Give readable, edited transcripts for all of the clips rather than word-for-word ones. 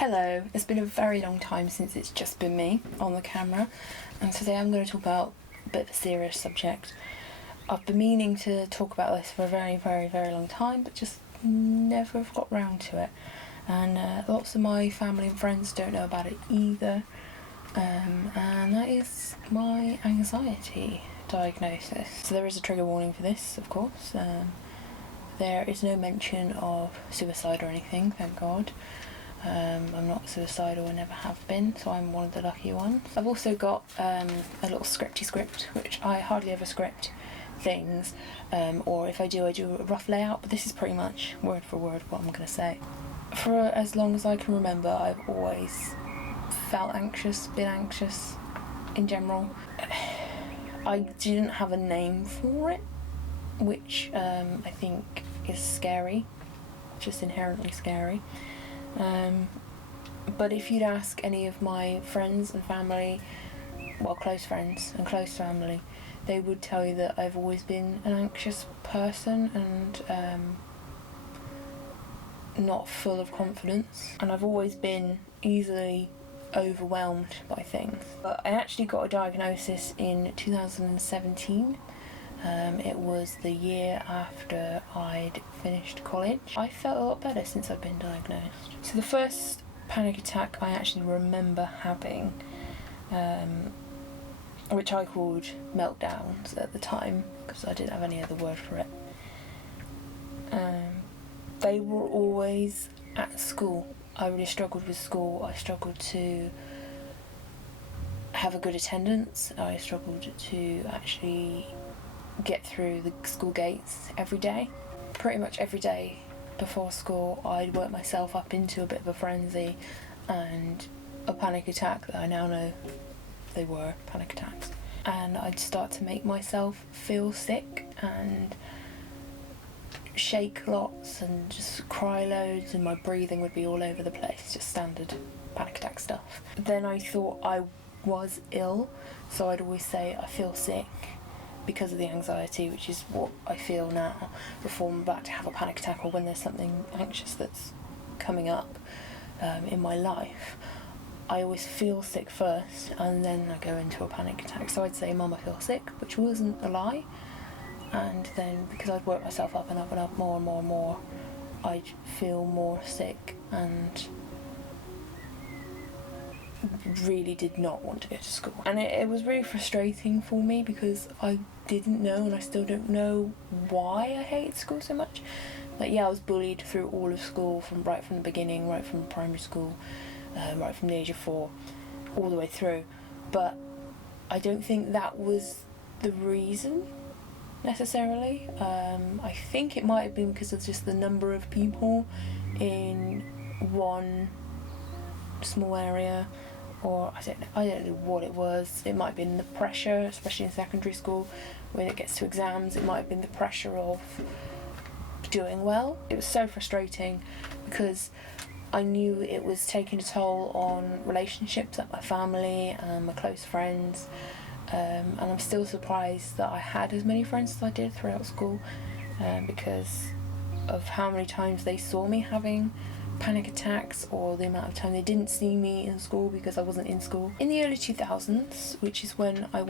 Hello, it's been a very long time since it's just been me on the camera, and today I'm going to talk about a bit of a serious subject. I've been meaning to talk about this for a very long time, but just never have got round to it. And lots of my family and friends don't know about it either, and that is my anxiety diagnosis. So there is a trigger warning for this, of course. There is no mention of suicide or anything, thank God. I'm not suicidal and never have been, so I'm one of the lucky ones. I've also got a little script, which I hardly ever script things, or if I do a rough layout, but this is pretty much word for word what I'm going to say. For as long as I can remember, I've always felt anxious, been anxious in general. I didn't have a name for it, which I think is scary, just inherently scary. But if you'd ask any of my friends and family, well, close friends and close family, they would tell you that I've always been an anxious person and not full of confidence, and I've always been easily overwhelmed by things. But I actually got a diagnosis in 2017. It was the year after I'd finished college. I felt a lot better since I've been diagnosed. So the first panic attack I actually remember having, which I called meltdowns at the time because I didn't have any other word for it, they were always at school. I really struggled with school. I struggled to have a good attendance. I struggled to actually get through the school gates every day. Pretty much every day before school I'd work myself up into a bit of a frenzy and a panic attack that I now know they were panic attacks, and I'd start to make myself feel sick and shake lots and just cry loads, and my breathing would be all over the place, just standard panic attack stuff. Then I thought I was ill, so I'd always say I feel sick because of the anxiety, which is what I feel now before I'm about to have a panic attack or when there's something anxious that's coming up in my life. I always feel sick first and then I go into a panic attack. So I'd say, Mum, I feel sick, which wasn't a lie, and then because I'd work myself up and up more and more, I'd feel more sick and really did not want to go to school. And it was really frustrating for me because I didn't know, and I still don't know, why I hated school so much. Like, yeah, I was bullied through all of school, right from the beginning, right from primary school, right from the age of 4, all the way through. But I don't think that was the reason necessarily. I think it might have been because of just the number of people in one small area, or I don't know what it was. It might have been the pressure, especially in secondary school, when it gets to exams. It might have been the pressure of doing well. It was so frustrating because I knew it was taking a toll on relationships, like my family and my close friends, and I'm still surprised that I had as many friends as I did throughout school, because of how many times they saw me having panic attacks, or the amount of time they didn't see me in school because I wasn't in school. In the early 2000s, which is when I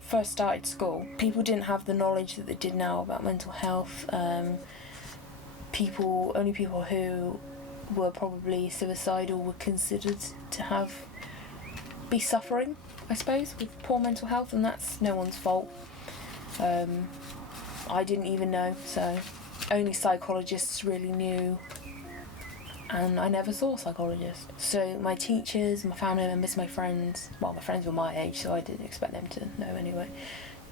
first started school, people didn't have the knowledge that they did now about mental health. Only people who were probably suicidal were considered to be suffering, I suppose, with poor mental health, and that's no one's fault. I didn't even know, so only psychologists really knew, and I never saw a psychologist. So my teachers, my family members, my friends were my age, so I didn't expect them to know anyway,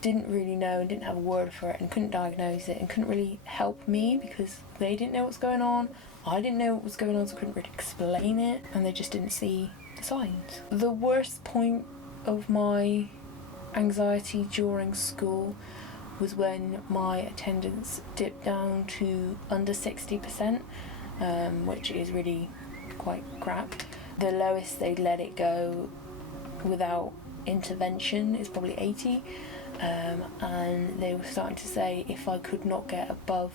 didn't really know and didn't have a word for it and couldn't diagnose it and couldn't really help me because they didn't know what's going on. I didn't know what was going on, so I couldn't really explain it, and they just didn't see the signs. The worst point of my anxiety during school was when my attendance dipped down to under 60%, which is really quite crap. The lowest they'd let it go without intervention is probably 80, and they were starting to say if I could not get above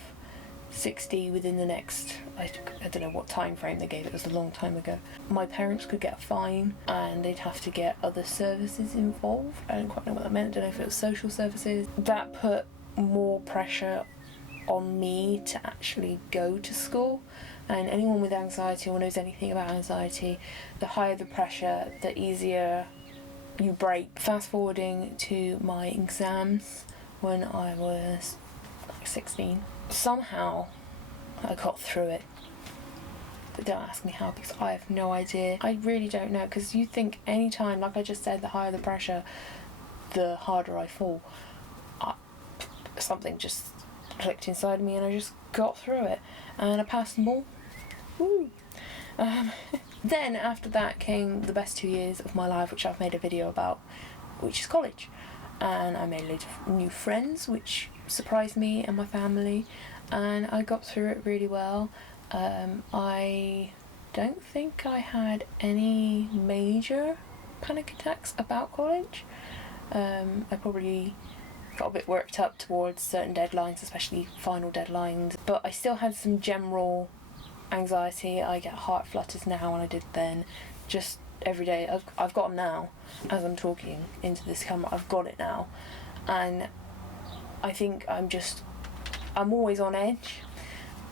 60 within the next, I don't know what time frame they gave, it was a long time ago, my parents could get a fine and they'd have to get other services involved. I don't quite know what that meant. I don't know if it was social services. That put more pressure on me to actually go to school. And anyone with anxiety or knows anything about anxiety, the higher the pressure, the easier you break. Fast forwarding to my exams when I was like 16. Somehow I got through it. But don't ask me how, because I have no idea. I really don't know, because you think any time, like I just said, the higher the pressure, the harder I fall. Something just clicked inside me and I just got through it. And I passed them all. Woo! Then after that came the best 2 years of my life, which I've made a video about, which is college. And I made loads of new friends, which surprised me and my family, and I got through it really well. I don't think I had any major panic attacks about college. I probably got a bit worked up towards certain deadlines, especially final deadlines, but I still had some general anxiety. I get heart flutters now and I did then, just every day. I've got them now as I'm talking into this camera. I've got it now, and I think I'm always on edge.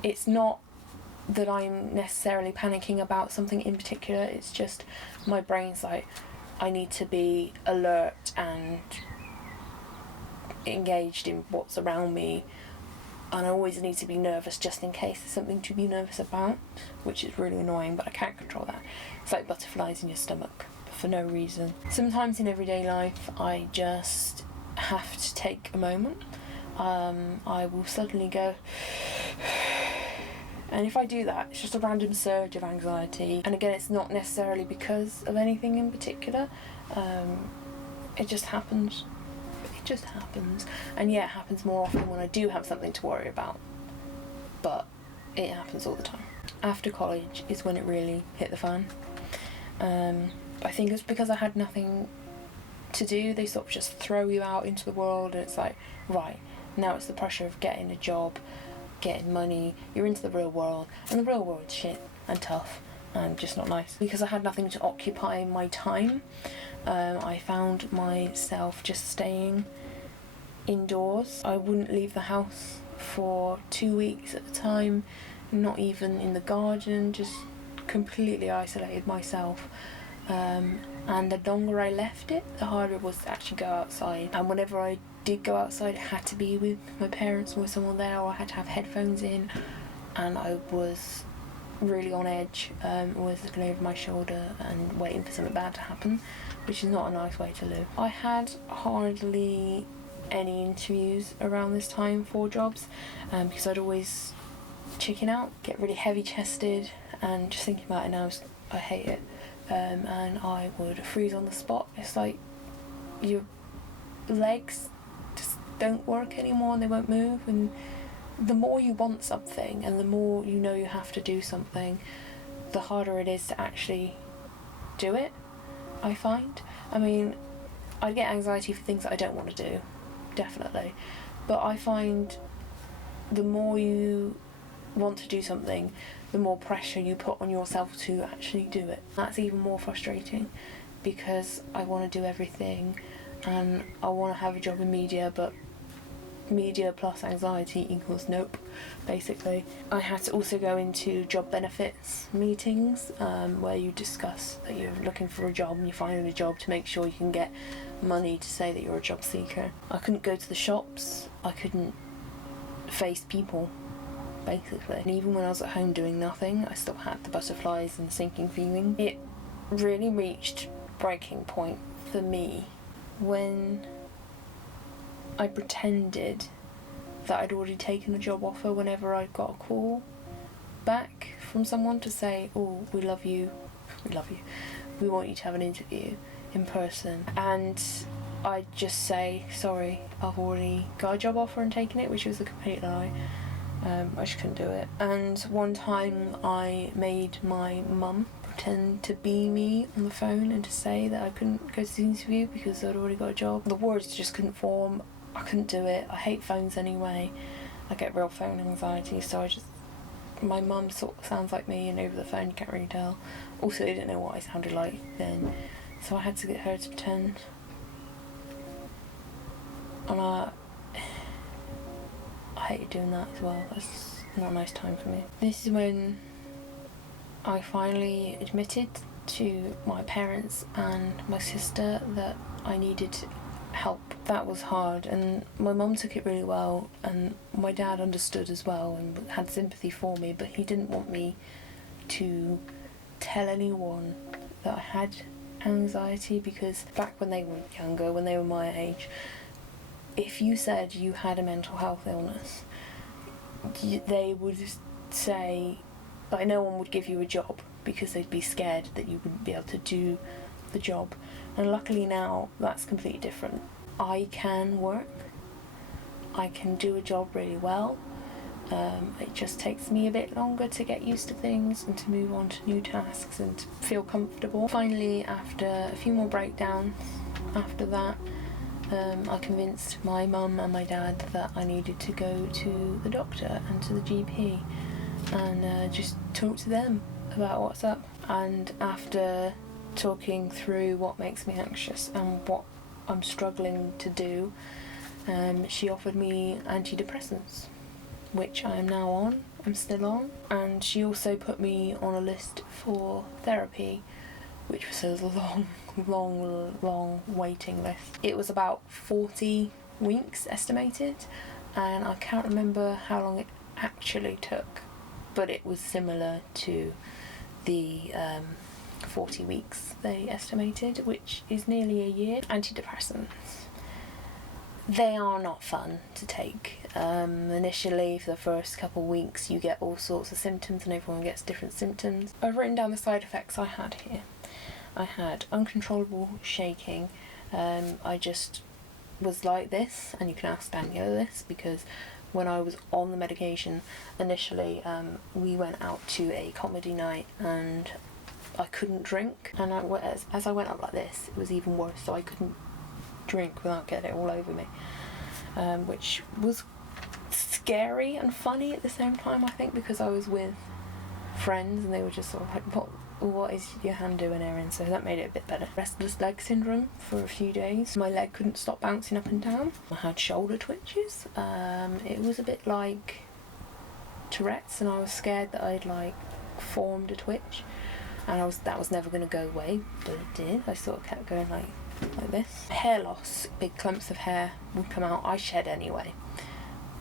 It's not that I'm necessarily panicking about something in particular, it's just my brain's like, I need to be alert and engaged in what's around me, and I always need to be nervous just in case there's something to be nervous about, which is really annoying, but I can't control that. It's like butterflies in your stomach, but for no reason. Sometimes in everyday life I just have to take a moment. I will suddenly go, and if I do that, it's just a random surge of anxiety, and again, it's not necessarily because of anything in particular. It just happens. And yeah, it happens more often when I do have something to worry about, but it happens all the time. After college is when it really hit the fan. I think it's because I had nothing to do. They sort of just throw you out into the world, and it's like, right, now it's the pressure of getting a job, getting money, you're into the real world, and the real world's shit and tough and just not nice. Because I had nothing to occupy my time, I found myself just staying indoors. I wouldn't leave the house for 2 weeks at a time, not even in the garden, just completely isolated myself. And the longer I left it, the harder it was to actually go outside. And whenever I did go outside, it had to be with my parents or with someone there, or I had to have headphones in, and I was really on edge, always looking over my shoulder and waiting for something bad to happen, which is not a nice way to live. I had hardly any interviews around this time for jobs, because I'd always chicken out, get really heavy chested, and just thinking about it now, I hate it. And I would freeze on the spot. It's like your legs just don't work anymore and they won't move, and the more you want something and the more you know you have to do something, the harder it is to actually do it, I find. I mean, I get anxiety for things that I don't want to do, definitely, but I find the more you want to do something, the more pressure you put on yourself to actually do it. That's even more frustrating, because I want to do everything and I want to have a job in media, but media plus anxiety equals nope, basically. I had to also go into job benefits meetings, where you discuss that you're looking for a job and you're finding a job to make sure you can get money to say that you're a job seeker. I couldn't go to the shops, I couldn't face people, basically. And even when I was at home doing nothing, I still had the butterflies and sinking feeling. It really reached breaking point for me when I pretended that I'd already taken a job offer whenever I got a call back from someone to say, oh, we love you, we want you to have an interview in person. And I'd just say, sorry, I've already got a job offer and taken it, which was a complete lie. I just couldn't do it. And one time I made my mum pretend to be me on the phone and to say that I couldn't go to the interview because I'd already got a job. The words just couldn't form. I couldn't do it. I hate phones anyway. I get real phone anxiety, so my mum sort of sounds like me, and over the phone you can't really tell. Also, they didn't know what I sounded like then, so I had to get her to pretend. And I hated doing that as well. That's not a nice time for me. This is when I finally admitted to my parents and my sister that I needed help. That was hard, and my mum took it really well, and my dad understood as well and had sympathy for me, but he didn't want me to tell anyone that I had anxiety, because back when they were younger, when they were my age, if you said you had a mental health illness, they would say, like, no one would give you a job because they'd be scared that you wouldn't be able to do the job. And luckily now that's completely different. I can work, I can do a job really well. It just takes me a bit longer to get used to things and to move on to new tasks and to feel comfortable. Finally, after a few more breakdowns after that, I convinced my mum and my dad that I needed to go to the doctor and to the GP and just talk to them about what's up. And after talking through what makes me anxious and what I'm struggling to do, she offered me antidepressants, which I am now on. I'm still on. And she also put me on a list for therapy, which was a long waiting list. It was about 40 weeks estimated, and I can't remember how long it actually took, but it was similar to the 40 weeks they estimated, which is nearly a year. Antidepressants, they are not fun to take. Initially, for the first couple of weeks, you get all sorts of symptoms, and everyone gets different symptoms. I've written down the side effects I had here. I had uncontrollable shaking. I just was like this, and you can ask Danielle this, because when I was on the medication initially, we went out to a comedy night and I couldn't drink, and as I went up like this, it was even worse, so I couldn't drink without getting it all over me, which was scary and funny at the same time, I think, because I was with friends and they were just sort of like, what is your hand doing, Erin? So that made it a bit better. Restless leg syndrome for a few days. My leg couldn't stop bouncing up and down. I had shoulder twitches. It was a bit like Tourette's, and I was scared that I'd like formed a twitch, and that was never going to go away, but it did. I sort of kept going like this. Hair loss, big clumps of hair would come out. I shed anyway,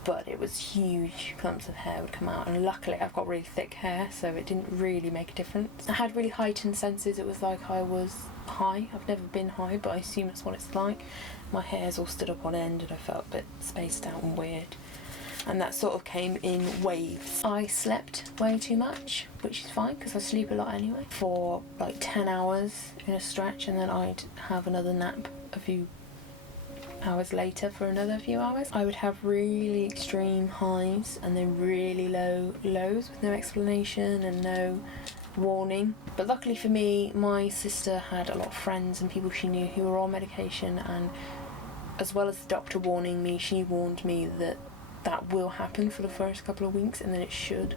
but it was huge clumps of hair would come out, and luckily I've got really thick hair, so it didn't really make a difference. I had really heightened senses. It was like I was high. I've never been high, but I assume that's what it's like. My hair's all stood up on end and I felt a bit spaced out and weird, and that sort of came in waves. I slept way too much, which is fine because I sleep a lot anyway, for like 10 hours in a stretch, and then I'd have another nap a few hours later for another few hours. I would have really extreme highs and then really low lows with no explanation and no warning. But luckily for me, my sister had a lot of friends and people she knew who were on medication, and as well as the doctor warning me, she warned me that will happen for the first couple of weeks and then it should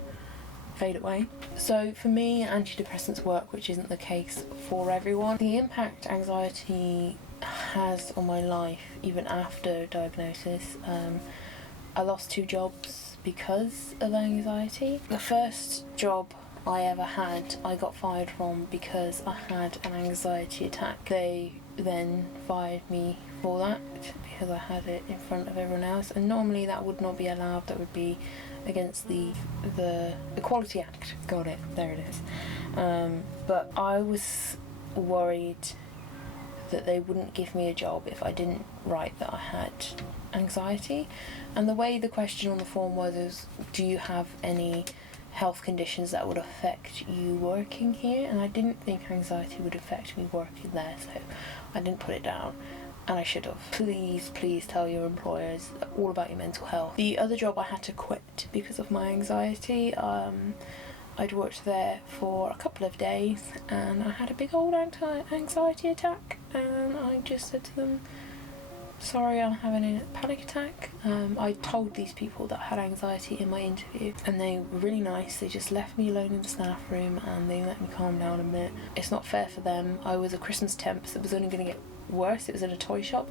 fade away. So for me, antidepressants work, which isn't the case for everyone. The impact anxiety has on my life, even after diagnosis, I lost 2 jobs because of anxiety. The first job I ever had, I got fired from because I had an anxiety attack. They then fired me for that because I had it in front of everyone else, and normally that would not be allowed. That would be against the Equality Act. Got it, there it is. But I was worried that they wouldn't give me a job if I didn't write that I had anxiety. And the way the question on the form was, do you have any health conditions that would affect you working here? And I didn't think anxiety would affect me working there, so I didn't put it down, and I should have. Please tell your employers all about your mental health. The other job I had to quit because of my anxiety. I'd worked there for a couple of days and I had a big old anxiety attack, and I just said to them, sorry, I'm having a panic attack. I told these people that I had anxiety in my interview, and they were really nice. They just left me alone in the staff room and they let me calm down a bit. It's not fair for them. I was a Christmas temp, so it was only going to get worse. It was in a toy shop,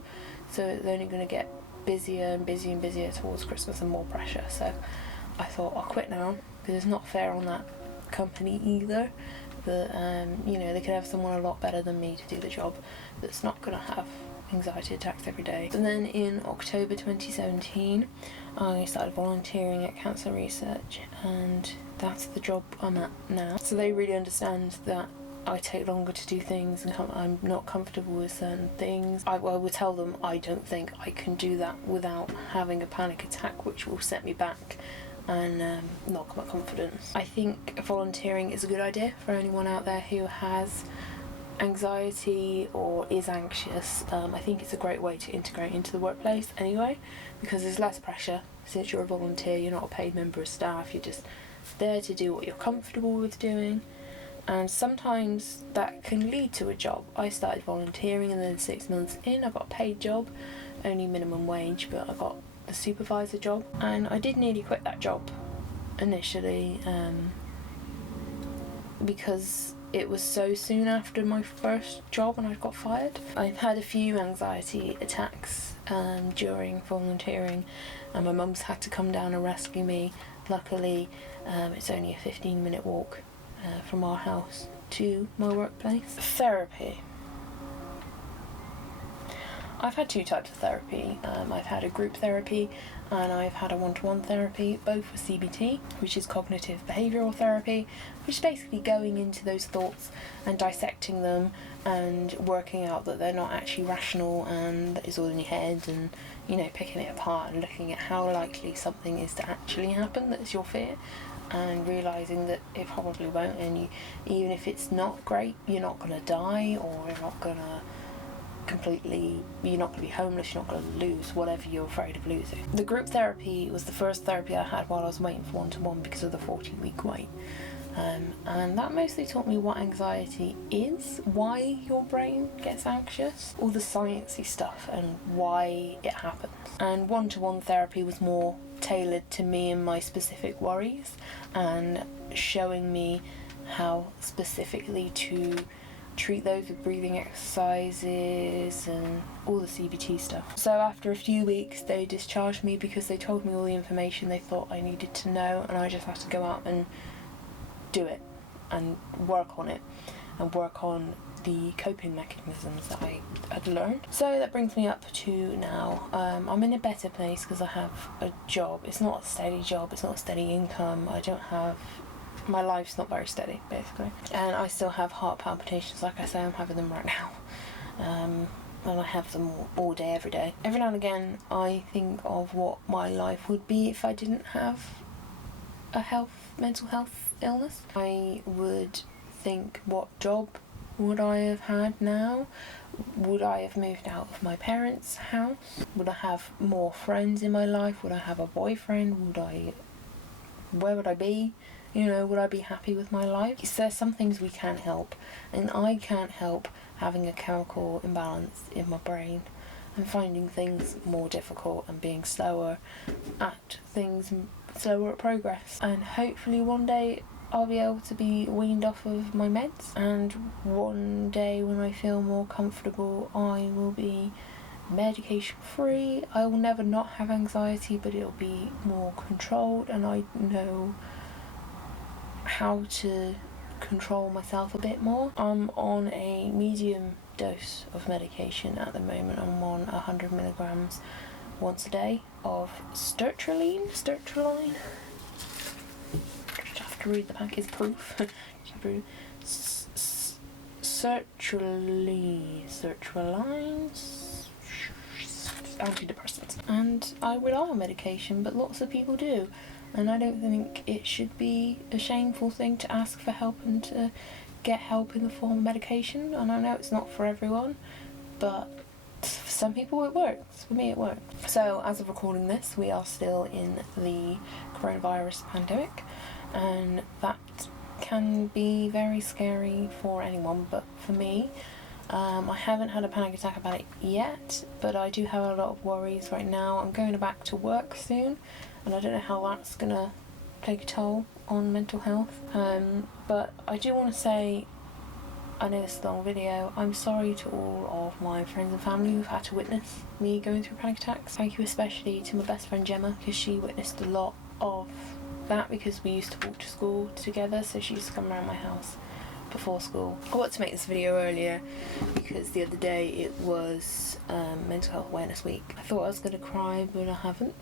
so it's only going to get busier and busier and busier towards Christmas and more pressure. So I thought, I'll quit now, because it's not fair on that company either. But you know, they could have someone a lot better than me to do the job that's not going to have anxiety attacks every day. And then in October 2017 I started volunteering at Cancer Research, and that's the job I'm at now. So they really understand that I take longer to do things and I'm not comfortable with certain things. I would tell them I don't think I can do that without having a panic attack, which will set me back and knock my confidence. I think volunteering is a good idea for anyone out there who has anxiety or is anxious. I think it's a great way to integrate into the workplace anyway, because there's less pressure. Since you're a volunteer, you're not a paid member of staff, you're just there to do what you're comfortable with doing, and sometimes that can lead to a job. I started volunteering and then 6 months in I got a paid job, only minimum wage, but I got the supervisor job, and I did nearly quit that job initially because it was so soon after my first job and I got fired. I've had a few anxiety attacks during volunteering, and my mum's had to come down and rescue me. Luckily, it's only a 15-minute walk from our house to my workplace. Therapy. I've had two types of therapy. I've had a group therapy and I've had a one-to-one therapy, both with CBT, which is cognitive behavioural therapy, which is basically going into those thoughts and dissecting them and working out that they're not actually rational and that it's all in your head, and, you know, picking it apart and looking at how likely something is to actually happen that's your fear, and realising that it probably won't, and even if it's not great, you're not going to die, or you're not going to be homeless, you're not going to lose whatever you're afraid of losing. The group therapy was the first therapy I had while I was waiting for one-to-one because of the 14-week wait. And that mostly taught me what anxiety is, why your brain gets anxious, all the sciencey stuff and why it happens. And one-to-one therapy was more tailored to me and my specific worries, and showing me how specifically to treat those with breathing exercises and all the CBT stuff. So after a few weeks they discharged me because they told me all the information they thought I needed to know, and I just had to go out and do it and work on it and work on the coping mechanisms that I had learned. So that brings me up to now. I'm in a better place because I have a job. It's not a steady job, it's not a steady income. My life's not very steady, basically. And I still have heart palpitations, like I say, I'm having them right now. And I have them all day, every day. Every now and again, I think of what my life would be if I didn't have a mental health illness. I would think, what job would I have had now? Would I have moved out of my parents' house? Would I have more friends in my life? Would I have a boyfriend? Where would I be? You know, would I be happy with my life? There's some things we can't help, and I can't help having a chemical imbalance in my brain and finding things more difficult and being slower at things, slower at progress. And hopefully one day I'll be able to be weaned off of my meds, and one day when I feel more comfortable I will be medication free. I will never not have anxiety, but it'll be more controlled, and I know how to control myself a bit more. I'm on a medium dose of medication at the moment. I'm on 100 milligrams once a day of sertraline. Just have to read the package proof. sertraline antidepressants. And I rely on medication, but lots of people do. And I don't think it should be a shameful thing to ask for help and to get help in the form of medication. And I know it's not for everyone, but for some people it works. For me it works. So as of recording this, we are still in the coronavirus pandemic, and that can be very scary for anyone, but for me, I haven't had a panic attack about it yet, but I do have a lot of worries right now. I'm going back to work soon, and I don't know how that's gonna take a toll on mental health. But I do want to say, I know this is a long video, I'm sorry to all of my friends and family who've had to witness me going through panic attacks. Thank you especially to my best friend Gemma, because she witnessed a lot of that, because we used to walk to school together, so she used to come around my house before school. I wanted to make this video earlier because the other day it was Mental Health Awareness Week. I thought I was going to cry, but I haven't.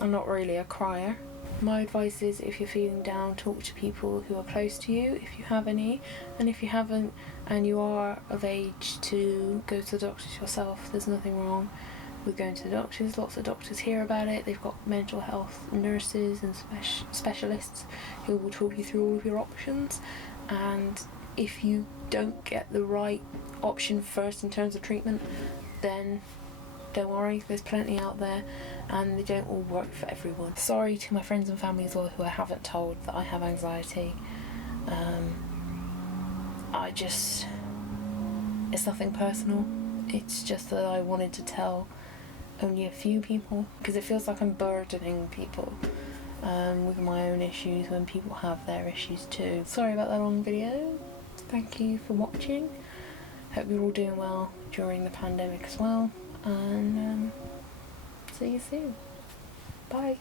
I'm not really a crier. My advice is, if you're feeling down, talk to people who are close to you, if you have any, and if you haven't and you are of age to go to the doctors yourself, there's nothing wrong with going to the doctors. Lots of doctors hear about it. They've got mental health nurses and specialists who will talk you through all of your options, and if you don't get the right option first in terms of treatment, then don't worry, there's plenty out there, and they don't all work for everyone. Sorry to my friends and family as well who I haven't told that I have anxiety. It's nothing personal, it's just that I wanted to tell only a few people, because it feels like I'm burdening people with my own issues when people have their issues too. Sorry about that long video. Thank you for watching. Hope you're all doing well during the pandemic as well, and see you soon. Bye.